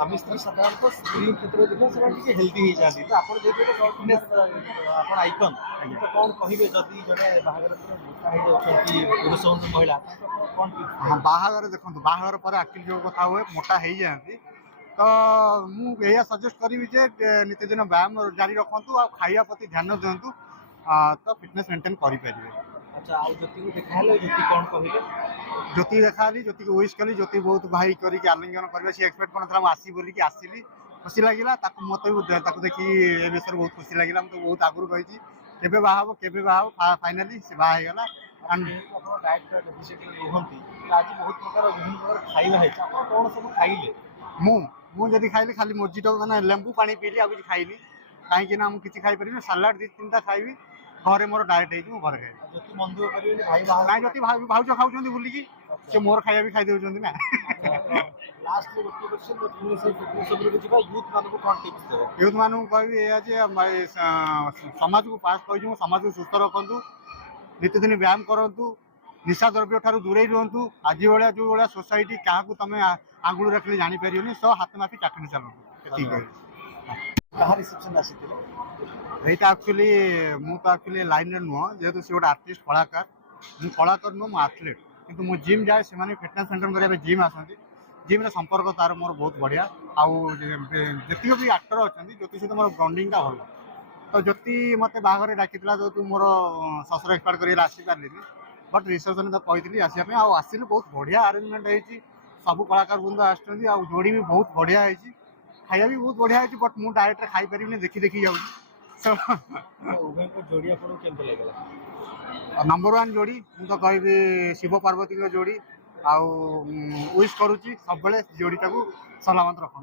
स्वामी स्त्री साधारणतः स्त्री क्षेत्र देखो से हेल्दी हो जाती तो आप फिटनेस आप आइकन तो कौन कहे जदि जड़े बाहर मोटा हो जाती पुरुष हूँ महिला कौन हाँ बाहागर देखो बाहागर पर आक्चुअली जो कथा हुए मोटा हो जाती तो मुझे सजेस्ट करी जे नित्यदिन व्यायाम जारी रखु आ खाଇବା प्रति ध्यान दिंतु तो फिटनेस मेंटेन करें। अच्छा आउ ज्योति को देखा ज्योति कौन कहले ज्योति देखाली ज्योति को विश कली ज्योति बहुत भाई करके आलिंगन करवा सी एक्सपेक्ट करना आसी बोलिकी आसिली खुशी लगिला मत देखी ए विषय बहुत खुशी लगिला तो बहुत आगुरी कही केबे बाहा केबे बाहा फाइनाली से बाहागला डाएट डेफिसिट रुहंती आज बहुत प्रकार विभिन्न प्रकार खाଇବା है कौन सब खाइले मुझे खाइली खाली मोजीटा मैंने लेंबू पानी पीली आ खाइली कहीं किसी खाई पारि सालाड दी तीन खाइबी घरे मोर डाएट है घर खाई मन दुख कर नाई जति भाउज खाऊँ बुलिकी से मोर खाଇବା भी खाई दौरान ना लास्ट में गोटे क्वेश्चन फिटनेस यूथ मानक कौन टिप्स देबो यूथ मानक कहि समाज को पास कही समाज को सुस्थ रखु नित्यदिन व्यायाम करूँ निशा द्रव्य ठार दूरे रुहतु आज भाया जो भाया सोसाइटी क्या तुम आंगुल रखले जापर सब हाथ माफी चाकरी चलतु ठीक है कहा रिसेप्शन आसी यहाँ एक्चुअली मुझे लाइन में नुह जेहतु सी गोटे आर्टिस्ट कलाकार मुझे कलाकार नुह मुझे आथलेट किंतु मु जिम जाए से फिटनेस मेंटेन करने जिम आसती जिम रे संपर्क तार मोर बहुत बढ़िया आती भी आक्टर अच्छा ज्योति सहित मोर बॉन्डिंग भल तो ज्योति मत बाहर डाकी जो तू मोर शशुर एक्सपायर कर आसी पारे बट रिसेप्शन तो कही आसपा आसिल बहुत बढ़िया आरेंजमेंट होती सब कलाकार बंधु आसुँच जोड़ी भी बहुत बढ़िया होती खाया भी बहुत बढ़िया होती बट मुझे डायरेक्ट खाई पारि देखी देखी जोड़ी आपको केमती लगला नंबर 1 जोड़ी मुझे तो कहि शिव पार्वती जोड़ी आउ विश करुच्ची सब जोड़ी सलामत रखु।